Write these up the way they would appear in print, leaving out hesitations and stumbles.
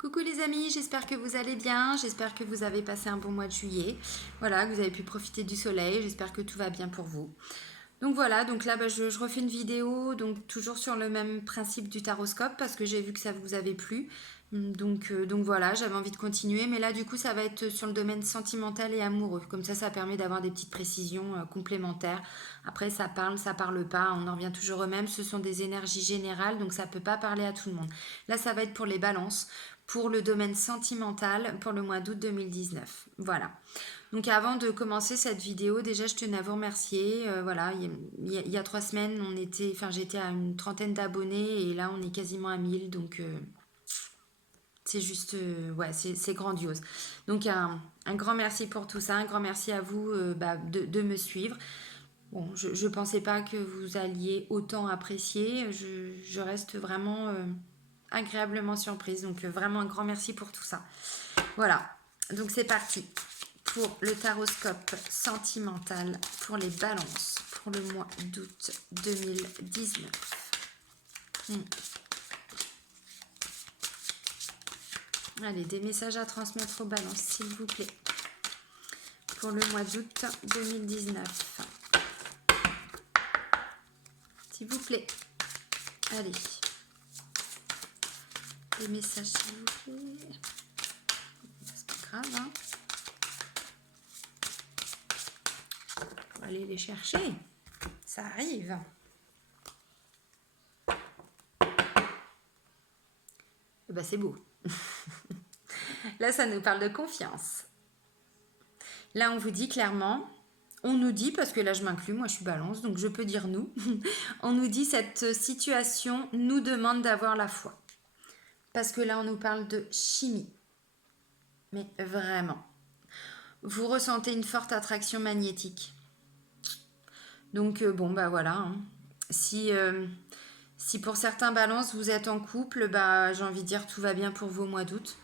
Coucou les amis, j'espère que vous allez bien, j'espère que vous avez passé un bon mois de juillet, voilà, que vous avez pu profiter du soleil, j'espère que tout va bien pour vous. Donc voilà, donc là je refais une vidéo, donc toujours sur le même principe du taroscope parce que j'ai vu que ça vous avait plu. Donc voilà, j'avais envie de continuer, mais là du coup ça va être sur le domaine sentimental et amoureux. Comme ça permet d'avoir des petites précisions complémentaires. Après ça parle pas, on en revient toujours au même, ce sont des énergies générales, donc ça peut pas parler à tout le monde. Là ça va être pour les balances, pour le domaine sentimental, pour le mois d'août 2019. Voilà. Donc avant de commencer cette vidéo, déjà je tenais à vous remercier. Voilà, il y a 3 semaines, j'étais à une trentaine d'abonnés et là on est quasiment à 1000, donc c'est juste, ouais, c'est grandiose. Donc un grand merci pour tout ça, un grand merci à vous de me suivre. Bon, je ne pensais pas que vous alliez autant apprécier. Je reste vraiment agréablement surprise. Donc vraiment un grand merci pour tout ça. Voilà, donc c'est parti pour le taroscope sentimental pour les balances pour le mois d'août 2019. Allez, des messages à transmettre aux balances, s'il vous plaît. Pour le mois d'août 2019. S'il vous plaît. Allez. Des messages, s'il vous plaît. C'est pas grave, hein. Faut aller les chercher. Ça arrive. Eh ben, c'est beau. Là, ça nous parle de confiance. Là, on vous dit clairement, on nous dit, parce que là, je m'inclus, moi, je suis balance, donc je peux dire nous. On nous dit, cette situation nous demande d'avoir la foi. Parce que là, on nous parle de chimie. Mais vraiment. Vous ressentez une forte attraction magnétique. Donc, bon, bah voilà. Hein. Si pour certains balances, vous êtes en couple, bah, j'ai envie de dire, tout va bien pour vos mois d'août.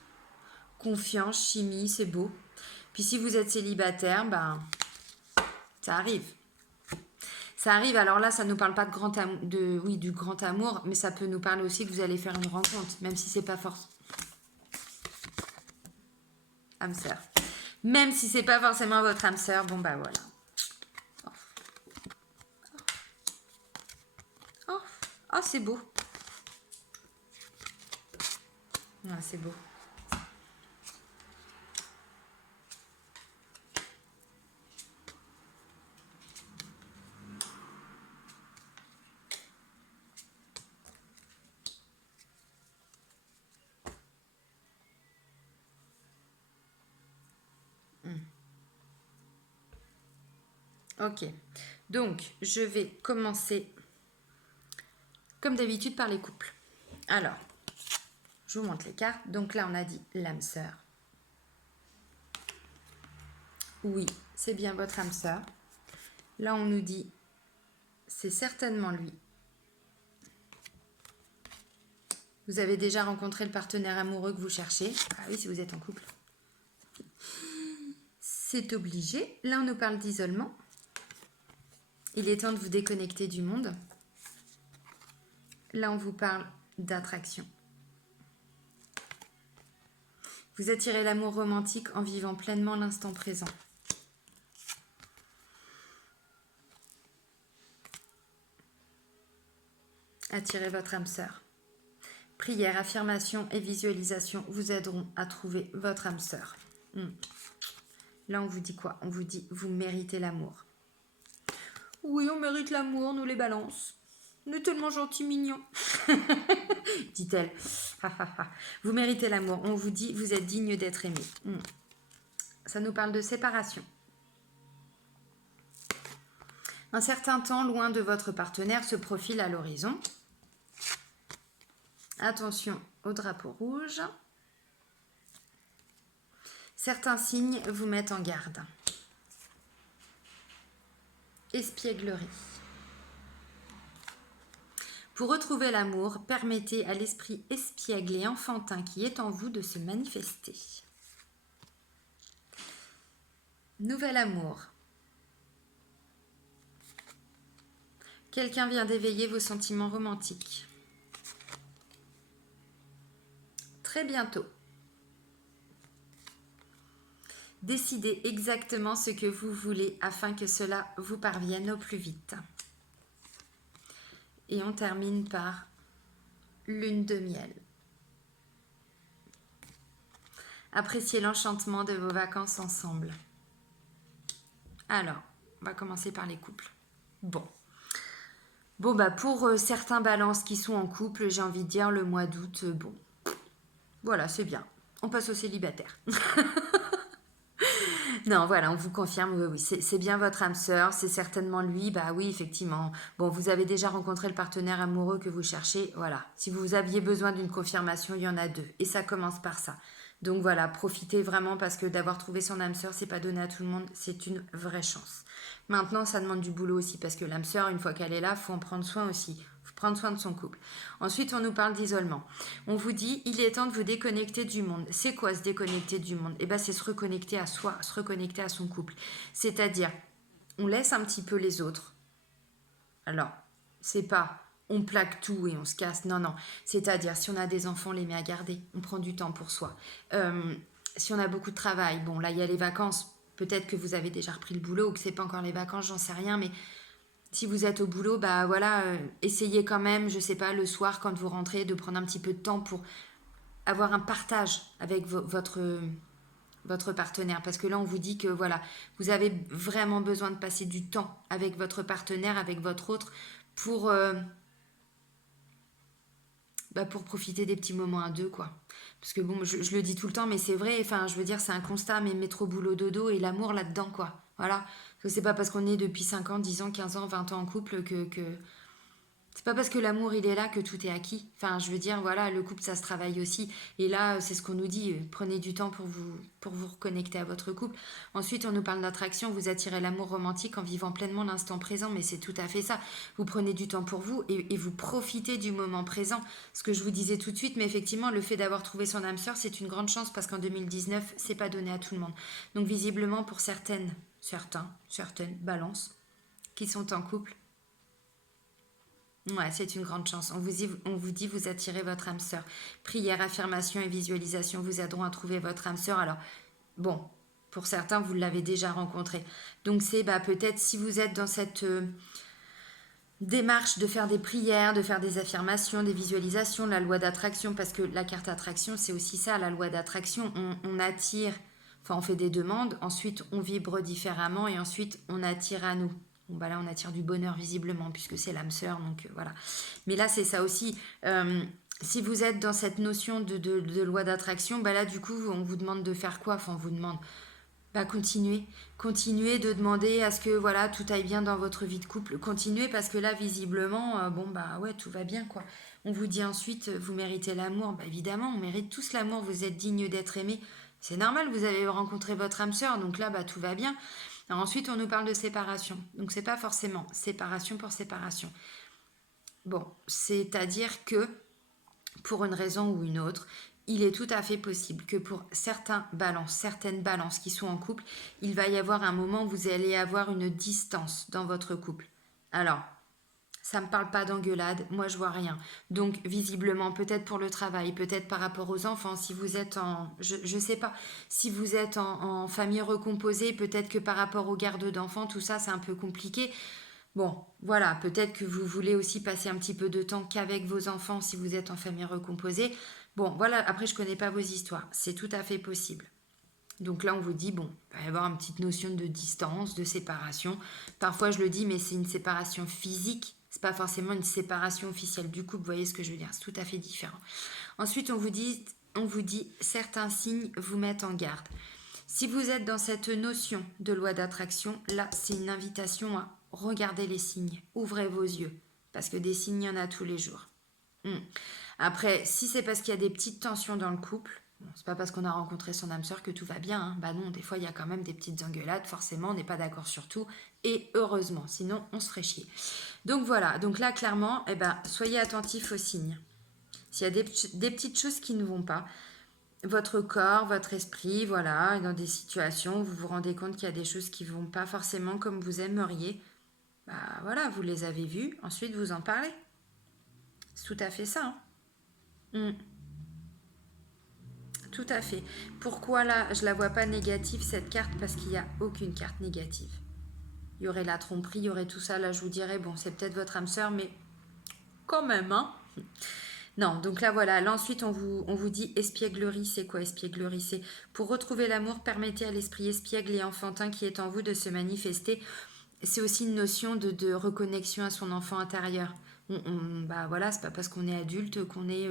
Confiance, chimie, c'est beau. Puis si vous êtes célibataire, ben, ça arrive. Ça arrive, alors là, ça ne nous parle pas du grand amour, mais ça peut nous parler aussi que vous allez faire une rencontre, même si c'est pas forcément... âme sœur. Même si c'est pas forcément votre âme sœur, bon bah voilà. Oh, c'est beau. Ah, c'est beau. Ok, donc je vais commencer comme d'habitude par les couples. Alors, je vous montre les cartes. Donc là, on a dit l'âme sœur. Oui, c'est bien votre âme sœur. Là, on nous dit, c'est certainement lui. Vous avez déjà rencontré le partenaire amoureux que vous cherchez. Ah oui, si vous êtes en couple. C'est obligé. Là, on nous parle d'isolement. Il est temps de vous déconnecter du monde. Là, on vous parle d'attraction. Vous attirez l'amour romantique en vivant pleinement l'instant présent. Attirez votre âme sœur. Prière, affirmation et visualisation vous aideront à trouver votre âme sœur. Là, on vous dit quoi? On vous dit, vous méritez l'amour. Oui, on mérite l'amour, nous les balances. On est tellement gentils, mignons. Dit-elle. Vous méritez l'amour. On vous dit, vous êtes digne d'être aimé. Ça nous parle de séparation. Un certain temps loin de votre partenaire se profile à l'horizon. Attention au drapeau rouge. Certains signes vous mettent en garde. Espièglerie. Pour retrouver l'amour, permettez à l'esprit espiègle et enfantin qui est en vous de se manifester. Nouvel amour. Quelqu'un vient d'éveiller vos sentiments romantiques. Très bientôt, Décidez exactement ce que vous voulez afin que cela vous parvienne au plus vite. Et on termine par lune de miel. Appréciez l'enchantement de vos vacances ensemble. Alors, on va commencer par les couples. Bon, bah pour certains balances qui sont en couple, j'ai envie de dire le mois d'août, bon, voilà, c'est bien. On passe aux célibataires. Non, voilà, on vous confirme, oui, oui, c'est bien votre âme sœur, c'est certainement lui, bah oui, effectivement. Bon, vous avez déjà rencontré le partenaire amoureux que vous cherchez, voilà. Si vous aviez besoin d'une confirmation, il y en a deux, et ça commence par ça. Donc voilà, profitez vraiment parce que d'avoir trouvé son âme sœur, c'est pas donné à tout le monde, c'est une vraie chance. Maintenant, ça demande du boulot aussi parce que l'âme sœur, une fois qu'elle est là, faut en prendre soin aussi. Faut prendre soin de son couple. Ensuite, on nous parle d'isolement. On vous dit, il est temps de vous déconnecter du monde. C'est quoi se déconnecter du monde? Eh bien, c'est se reconnecter à soi, se reconnecter à son couple. C'est-à-dire, on laisse un petit peu les autres. Alors, c'est pas on plaque tout et on se casse. Non, non. C'est-à-dire, si on a des enfants, on les met à garder. On prend du temps pour soi. Si on a beaucoup de travail, bon, là, il y a les vacances. Peut-être que vous avez déjà repris le boulot ou que c'est pas encore les vacances, j'en sais rien, mais si vous êtes au boulot, bah voilà, essayez quand même, je sais pas, le soir quand vous rentrez, de prendre un petit peu de temps pour avoir un partage avec votre partenaire. Parce que là, on vous dit que voilà, vous avez vraiment besoin de passer du temps avec votre partenaire, avec votre autre, pour profiter des petits moments à deux, quoi. Parce que bon, je le dis tout le temps, mais c'est vrai, enfin, je veux dire, c'est un constat, mais métro, boulot, dodo et l'amour là-dedans, quoi. Voilà. Parce que c'est pas parce qu'on est depuis 5 ans, 10 ans, 15 ans, 20 ans en couple que c'est pas parce que l'amour il est là que tout est acquis. Enfin, je veux dire, voilà, le couple ça se travaille aussi. Et là, c'est ce qu'on nous dit. Prenez du temps pour vous reconnecter à votre couple. Ensuite, on nous parle d'attraction. Vous attirez l'amour romantique en vivant pleinement l'instant présent. Mais c'est tout à fait ça. Vous prenez du temps pour vous et vous profitez du moment présent. Ce que je vous disais tout de suite, mais effectivement, le fait d'avoir trouvé son âme sœur, c'est une grande chance parce qu'en 2019, c'est pas donné à tout le monde. Donc, visiblement, pour certaines balances qui sont en couple, ouais, c'est une grande chance. On vous dit vous attirez votre âme sœur. Prière, affirmation et visualisation vous aideront à trouver votre âme sœur. Alors, bon, pour certains, vous l'avez déjà rencontré. Donc, c'est peut-être si vous êtes dans cette démarche de faire des prières, de faire des affirmations, des visualisations, la loi d'attraction, parce que la carte attraction, c'est aussi ça, la loi d'attraction. On attire, enfin, on fait des demandes, ensuite on vibre différemment et ensuite on attire à nous. Bon, là, on attire du bonheur visiblement, puisque c'est l'âme sœur, donc voilà. Mais là, c'est ça aussi. Si vous êtes dans cette notion de loi d'attraction, là, du coup, on vous demande de faire quoi? Enfin, on vous demande, continuez de demander à ce que voilà tout aille bien dans votre vie de couple. Continuez parce que là, visiblement, ouais, tout va bien, quoi. On vous dit ensuite, vous méritez l'amour. Évidemment, on mérite tous l'amour, vous êtes digne d'être aimé. C'est normal, vous avez rencontré votre âme sœur, donc là, tout va bien. Alors ensuite, on nous parle de séparation. Donc, c'est pas forcément séparation pour séparation. Bon, c'est-à-dire que, pour une raison ou une autre, il est tout à fait possible que pour certaines balances qui sont en couple, il va y avoir un moment où vous allez avoir une distance dans votre couple. Alors, ça ne me parle pas d'engueulade, moi je vois rien. Donc visiblement, peut-être pour le travail, peut-être par rapport aux enfants, si vous êtes je sais pas, si vous êtes en famille recomposée, peut-être que par rapport aux gardes d'enfants, tout ça c'est un peu compliqué. Bon, voilà, peut-être que vous voulez aussi passer un petit peu de temps qu'avec vos enfants si vous êtes en famille recomposée. Bon, voilà, après je connais pas vos histoires, c'est tout à fait possible. Donc là, on vous dit, bon, il va y avoir une petite notion de distance, de séparation. Parfois, je le dis, mais c'est une séparation physique. C'est pas forcément une séparation officielle du couple. Vous voyez ce que je veux dire? C'est tout à fait différent. Ensuite, on vous dit, certains signes vous mettent en garde. Si vous êtes dans cette notion de loi d'attraction, là, c'est une invitation à regarder les signes. Ouvrez vos yeux. Parce que des signes, il y en a tous les jours. Après, si c'est parce qu'il y a des petites tensions dans le couple, c'est pas parce qu'on a rencontré son âme sœur que tout va bien. Non, des fois il y a quand même des petites engueulades. Forcément, on n'est pas d'accord sur tout. Et heureusement, sinon on se ferait chier. Donc voilà. Donc là, clairement, soyez attentifs aux signes. S'il y a des petites choses qui ne vont pas, votre corps, votre esprit, voilà, dans des situations où vous vous rendez compte qu'il y a des choses qui ne vont pas forcément comme vous aimeriez, voilà, vous les avez vues. Ensuite, vous en parlez. C'est tout à fait ça. tout à fait. Pourquoi là, je la vois pas négative cette carte? Parce qu'il n'y a aucune carte négative. Il y aurait la tromperie, il y aurait tout ça. Là, je vous dirais, bon, c'est peut-être votre âme sœur, mais quand même, hein. Non, donc là, voilà. Là, ensuite, on vous dit espièglerie. C'est quoi espièglerie? C'est pour retrouver l'amour, permettez à l'esprit espiègle et enfantin qui est en vous de se manifester. C'est aussi une notion de reconnexion à son enfant intérieur. Bah voilà, c'est pas parce qu'on est adulte qu'on est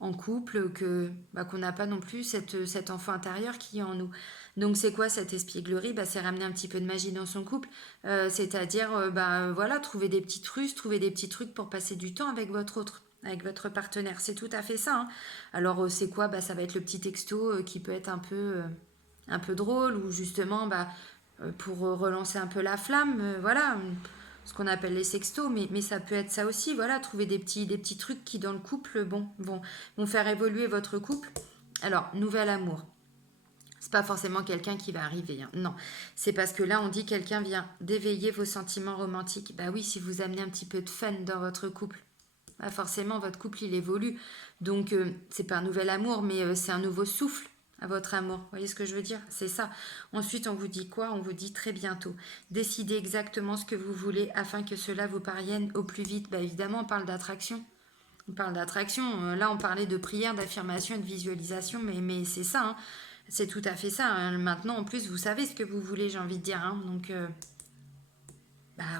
en couple que qu'on n'a pas non plus cet enfant intérieur qui est en nous. Donc c'est quoi cette espièglerie? C'est ramener un petit peu de magie dans son couple, c'est-à-dire voilà, trouver des petites ruses, trouver des petits trucs pour passer du temps avec votre partenaire. C'est tout à fait ça, hein. Alors c'est quoi? Ça va être le petit texto qui peut être un peu drôle ou justement pour relancer un peu la flamme, voilà, ce qu'on appelle les sextos, mais ça peut être ça aussi, voilà, trouver des petits trucs qui dans le couple, vont faire évoluer votre couple. Alors, nouvel amour. C'est pas forcément quelqu'un qui va arriver, hein. Non, c'est parce que là on dit quelqu'un vient d'éveiller vos sentiments romantiques. Bah oui, si vous amenez un petit peu de fun dans votre couple, forcément votre couple il évolue. Donc c'est pas un nouvel amour, mais c'est un nouveau souffle à votre amour. Vous voyez ce que je veux dire? C'est ça. Ensuite, on vous dit quoi? On vous dit très bientôt. Décidez exactement ce que vous voulez afin que cela vous parvienne au plus vite. Évidemment, on parle d'attraction. On parle d'attraction. Là, on parlait de prière, d'affirmation et de visualisation, mais c'est ça, hein. C'est tout à fait ça, hein. Maintenant, en plus, vous savez ce que vous voulez, j'ai envie de dire, hein. Donc,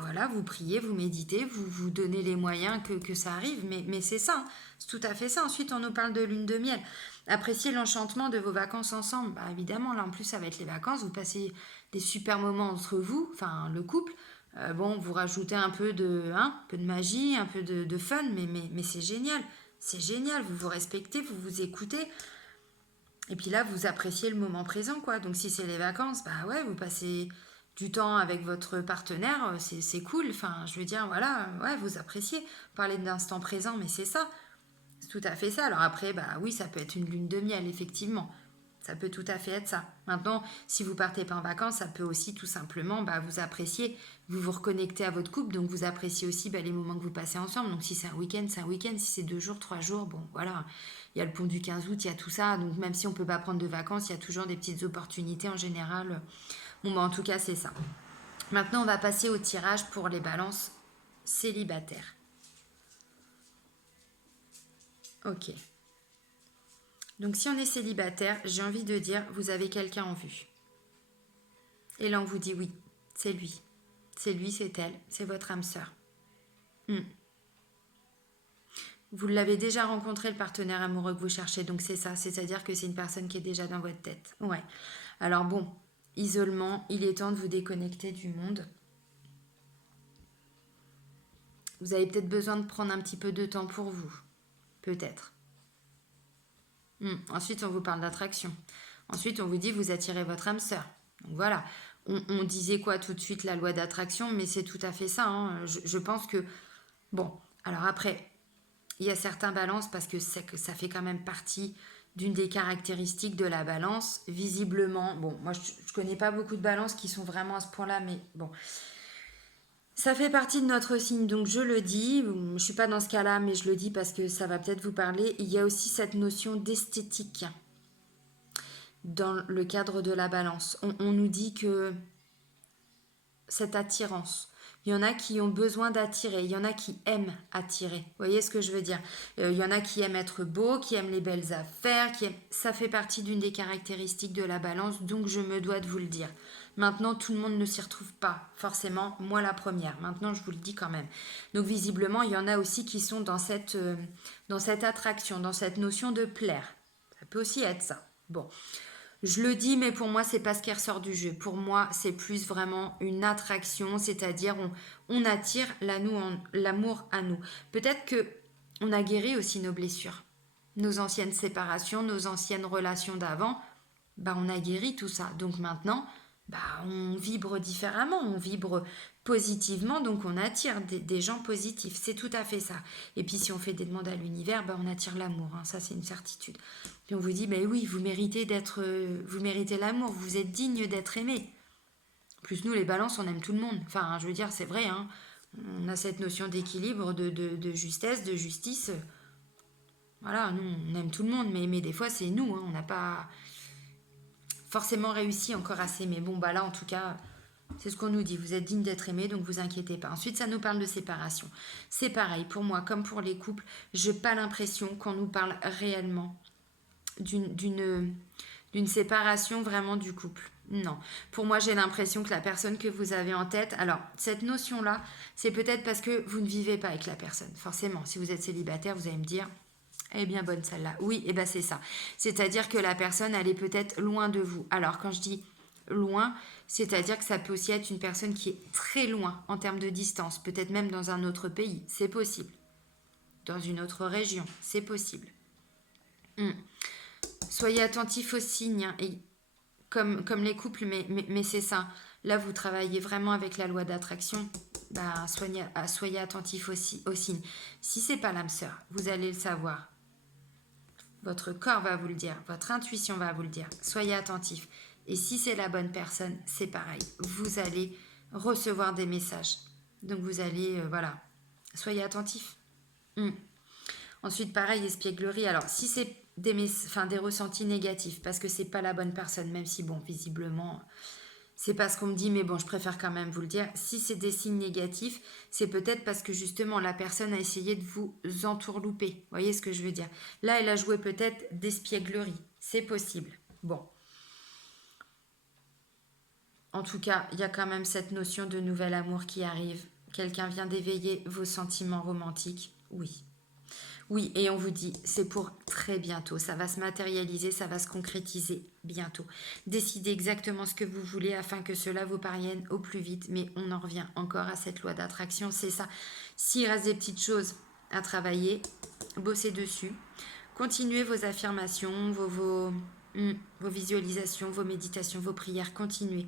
voilà, vous priez, vous méditez, vous vous donnez les moyens que ça arrive, mais c'est ça, hein. C'est tout à fait ça. Ensuite, on nous parle de lune de miel. Appréciez l'enchantement de vos vacances ensemble. Évidemment, là, en plus, ça va être les vacances. Vous passez des super moments entre vous, enfin, le couple. Vous rajoutez un peu de magie, un peu de fun, mais c'est génial. C'est génial, vous vous respectez, vous vous écoutez. Et puis là, vous appréciez le moment présent, quoi. Donc si c'est les vacances, ouais, vous passez du temps avec votre partenaire, c'est cool. Enfin, je veux dire, voilà, ouais, vous appréciez. Parler d'instant présent, mais c'est ça. C'est tout à fait ça. Alors après, oui, ça peut être une lune de miel, effectivement. Ça peut tout à fait être ça. Maintenant, si vous partez pas en vacances, ça peut aussi tout simplement vous apprécier, vous vous reconnectez à votre couple, donc vous appréciez aussi les moments que vous passez ensemble. Donc si c'est un week-end, c'est un week-end. Si c'est 2 jours, 3 jours, bon voilà. Il y a le pont du 15 août, il y a tout ça. Donc même si on peut pas prendre de vacances, il y a toujours des petites opportunités en général. Bon, en tout cas, c'est ça. Maintenant, on va passer au tirage pour les balances célibataires. Ok. Donc si on est célibataire, j'ai envie de dire, vous avez quelqu'un en vue. Et là, on vous dit oui, c'est lui. C'est lui, c'est elle, c'est votre âme sœur. Vous l'avez déjà rencontré, le partenaire amoureux que vous cherchez, donc c'est ça. C'est-à-dire que c'est une personne qui est déjà dans votre tête. Ouais. Alors bon, isolement, il est temps de vous déconnecter du monde. Vous avez peut-être besoin de prendre un petit peu de temps pour vous. Peut-être. Ensuite, on vous parle d'attraction. Ensuite, on vous dit vous attirez votre âme sœur. Donc voilà. On disait quoi tout de suite, la loi d'attraction, mais c'est tout à fait ça, hein. Je pense que... Bon, alors après, il y a certains balances parce que ça fait quand même partie d'une des caractéristiques de la balance. Visiblement, bon, moi je connais pas beaucoup de balances qui sont vraiment à ce point-là, mais bon, ça fait partie de notre signe, donc je le dis. Je suis pas dans ce cas-là, mais je le dis parce que ça va peut-être vous parler. Il y a aussi cette notion d'esthétique dans le cadre de la balance. On nous dit que cette attirance, il y en a qui ont besoin d'attirer, il y en a qui aiment attirer. Vous voyez ce que je veux dire? Il y en a qui aiment être beau, qui aiment les belles affaires, ça fait partie d'une des caractéristiques de la balance, donc je me dois de vous le dire. Maintenant, tout le monde ne s'y retrouve pas, forcément, moi la première. Maintenant, je vous le dis quand même. Donc visiblement, il y en a aussi qui sont dans cette attraction, dans cette notion de plaire. Ça peut aussi être ça. Bon. Je le dis, mais pour moi, c'est pas ce qui ressort du jeu. Pour moi, c'est plus vraiment une attraction, c'est-à-dire on attire l'amour à nous. Peut-être que on a guéri aussi nos blessures, nos anciennes séparations, nos anciennes relations d'avant. On a guéri tout ça. Donc maintenant, on vibre différemment, on vibre positivement, donc on attire des gens positifs. C'est tout à fait ça. Et puis si on fait des demandes à l'univers, on attire l'amour, hein. Ça c'est une certitude. Puis on vous dit, oui, vous méritez l'amour, vous êtes digne d'être aimé. En plus, nous les balances, on aime tout le monde. Enfin, je veux dire, c'est vrai, hein. On a cette notion d'équilibre, de justesse, de justice. Voilà, nous, on aime tout le monde, mais des fois, c'est nous. Hein, on n'a pas forcément réussi encore à s'aimer. Bon, bah là, en tout cas, c'est ce qu'on nous dit. Vous êtes digne d'être aimé, donc vous inquiétez pas. Ensuite, ça nous parle de séparation. C'est pareil, pour moi, comme pour les couples, je n'ai pas l'impression qu'on nous parle réellement d'une séparation vraiment du couple. Non. Pour moi, j'ai l'impression que la personne que vous avez en tête... Alors, cette notion-là, c'est peut-être parce que vous ne vivez pas avec la personne. Forcément, si vous êtes célibataire, vous allez me dire... Elle est bien bonne celle-là. Oui, et ben c'est ça. C'est-à-dire que la personne, elle est peut-être loin de vous. Alors, quand je dis loin, c'est-à-dire que ça peut aussi être une personne qui est très loin en termes de distance. Peut-être même dans un autre pays. C'est possible. Dans une autre région. C'est possible. Soyez attentifs aux signes. Hein, et comme les couples, mais c'est ça. Là, vous travaillez vraiment avec la loi d'attraction. Bah, soyez attentifs aussi aux signes. Si c'est pas l'âme sœur, vous allez le savoir. Votre corps va vous le dire, votre intuition va vous le dire. Soyez attentifs. Et si c'est la bonne personne, c'est pareil. Vous allez recevoir des messages. Donc vous allez, voilà, soyez attentifs. Ensuite, pareil, espièglerie. Alors, si c'est des ressentis négatifs, parce que c'est pas la bonne personne, même si, bon, visiblement, c'est pas ce qu'on me dit, mais bon, je préfère quand même vous le dire. Si c'est des signes négatifs, c'est peut-être parce que justement, la personne a essayé de vous entourlouper. Vous voyez ce que je veux dire? Là, elle a joué peut-être d'espièglerie. C'est possible. Bon. En tout cas, il y a quand même cette notion de nouvel amour qui arrive. Quelqu'un vient d'éveiller vos sentiments romantiques. Oui. Oui, et on vous dit, c'est pour très bientôt. Ça va se matérialiser, ça va se concrétiser bientôt. Décidez exactement ce que vous voulez afin que cela vous parvienne au plus vite. Mais on en revient encore à cette loi d'attraction, c'est ça. S'il reste des petites choses à travailler, bossez dessus. Continuez vos affirmations, vos visualisations, vos méditations, vos prières. Continuez.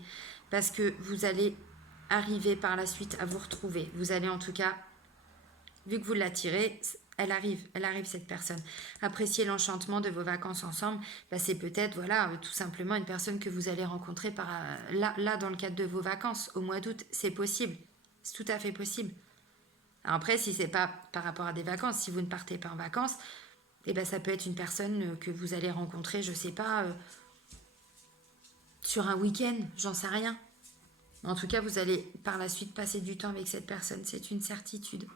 Parce que vous allez arriver par la suite à vous retrouver. Vous allez en tout cas, vu que vous l'attirez, elle arrive cette personne. Appréciez l'enchantement de vos vacances ensemble. Bah, c'est peut-être, voilà, tout simplement une personne que vous allez rencontrer là, dans le cadre de vos vacances, au mois d'août. C'est possible. C'est tout à fait possible. Alors après, si c'est pas par rapport à des vacances, si vous ne partez pas en vacances, eh ben, ça peut être une personne que vous allez rencontrer, je sais pas, sur un week-end, j'en sais rien. En tout cas, vous allez par la suite passer du temps avec cette personne, c'est une certitude.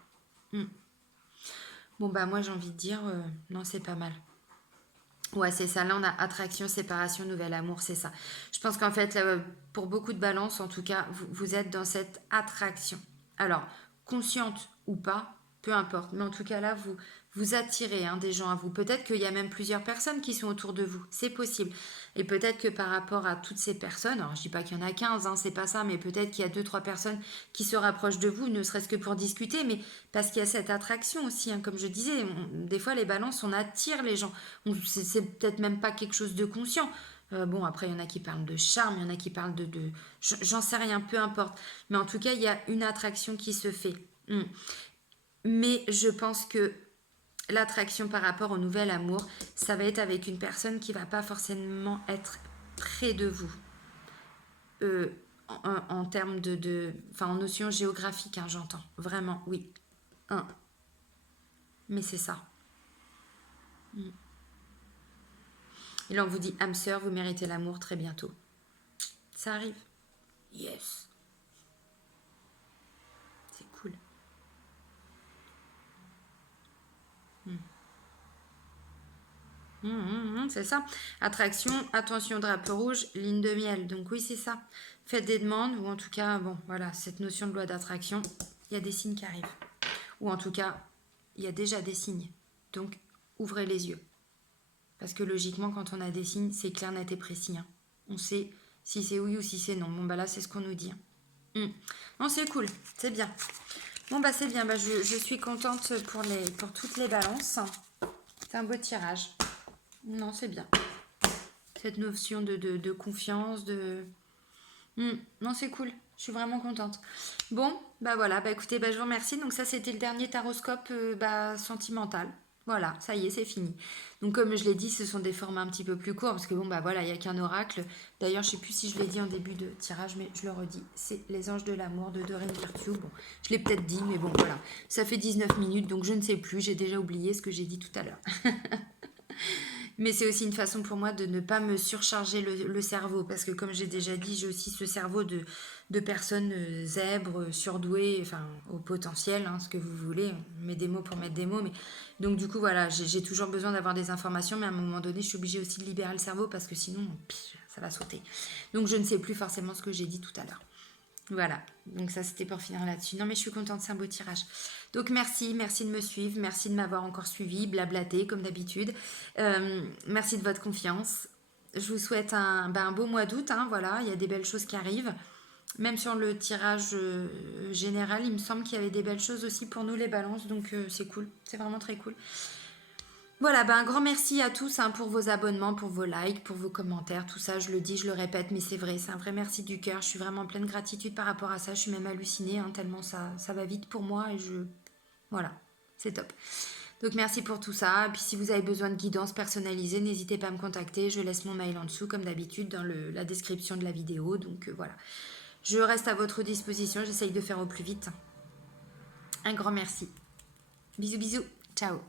Bon, bah moi j'ai envie de dire, non, c'est pas mal. Ouais, c'est ça. Là, on a attraction, séparation, nouvel amour, c'est ça. Je pense qu'en fait, là, pour beaucoup de balances, en tout cas, vous êtes dans cette attraction. Alors, consciente ou pas, peu importe. Mais en tout cas, là, vous attirez des gens à vous. Peut-être qu'il y a même plusieurs personnes qui sont autour de vous. C'est possible. Et peut-être que par rapport à toutes ces personnes, alors je dis pas qu'il y en a 15, c'est pas ça, mais peut-être qu'il y a 2-3 personnes qui se rapprochent de vous, ne serait-ce que pour discuter, mais parce qu'il y a cette attraction aussi. Comme je disais, des fois, les balances, on attire les gens. C'est peut-être même pas quelque chose de conscient. Bon, après, il y en a qui parlent de charme, il y en a qui parlent j'en sais rien, peu importe. Mais en tout cas, il y a une attraction qui se fait. Mais je pense que l'attraction par rapport au nouvel amour, ça va être avec une personne qui va pas forcément être près de vous. En termes en notion géographique, j'entends. Vraiment, oui. Mais c'est ça. Et là, on vous dit, âme sœur, vous méritez l'amour très bientôt. Ça arrive. Yes. C'est cool. C'est ça. Attraction, attention, drapeau rouge, ligne de miel. Donc oui, c'est ça. Faites des demandes, ou en tout cas, bon, voilà, cette notion de loi d'attraction, il y a des signes qui arrivent. Ou en tout cas, il y a déjà des signes. Donc, ouvrez les yeux. Parce que logiquement, quand on a des signes, c'est clair, net et précis. On sait si c'est oui ou si c'est non. Bon, bah là, c'est ce qu'on nous dit. Non, c'est cool, c'est bien. Bon, bah c'est bien, bah, je suis contente pour toutes les balances. C'est un beau tirage. Non, c'est bien. Cette notion de confiance, non, c'est cool. Je suis vraiment contente. Bon, bah voilà, bah écoutez, bah je vous remercie. Donc ça, c'était le dernier taroscope sentimental. Voilà, ça y est, c'est fini. Donc comme je l'ai dit, ce sont des formats un petit peu plus courts parce que bon bah voilà, il n'y a qu'un oracle. D'ailleurs, je sais plus si je l'ai dit en début de tirage, mais je le redis. C'est Les Anges de l'amour de Doreen Virtue. Bon, je l'ai peut-être dit, mais bon voilà. Ça fait 19 minutes, donc je ne sais plus. J'ai déjà oublié ce que j'ai dit tout à l'heure. Mais c'est aussi une façon pour moi de ne pas me surcharger le cerveau. Parce que comme j'ai déjà dit, j'ai aussi ce cerveau de personnes zèbres, surdouées, enfin au potentiel, hein, ce que vous voulez. On met des mots pour mettre des mots. Mais... Donc du coup, voilà, j'ai toujours besoin d'avoir des informations. Mais à un moment donné, je suis obligée aussi de libérer le cerveau parce que sinon, ça va sauter. Donc je ne sais plus forcément ce que j'ai dit tout à l'heure. Voilà, donc ça c'était pour finir là-dessus. Non mais je suis contente, c'est un beau tirage. Donc merci de me suivre, merci de m'avoir encore suivi, blablaté comme d'habitude. Merci de votre confiance. Je vous souhaite un beau mois d'août, hein, voilà, il y a des belles choses qui arrivent. Même sur le tirage général, il me semble qu'il y avait des belles choses aussi pour nous les balances, donc c'est cool, c'est vraiment très cool. Voilà, un grand merci à tous hein, pour vos abonnements, pour vos likes, pour vos commentaires, tout ça, je le dis, je le répète, mais c'est vrai, c'est un vrai merci du cœur. Je suis vraiment pleine de gratitude par rapport à ça. Je suis même hallucinée, hein, tellement ça va vite pour moi et voilà, c'est top. Donc merci pour tout ça. Et puis si vous avez besoin de guidance personnalisée, n'hésitez pas à me contacter. Je laisse mon mail en dessous, comme d'habitude, dans la description de la vidéo. Donc voilà, je reste à votre disposition. J'essaye de faire au plus vite. Un grand merci. Bisous, bisous. Ciao.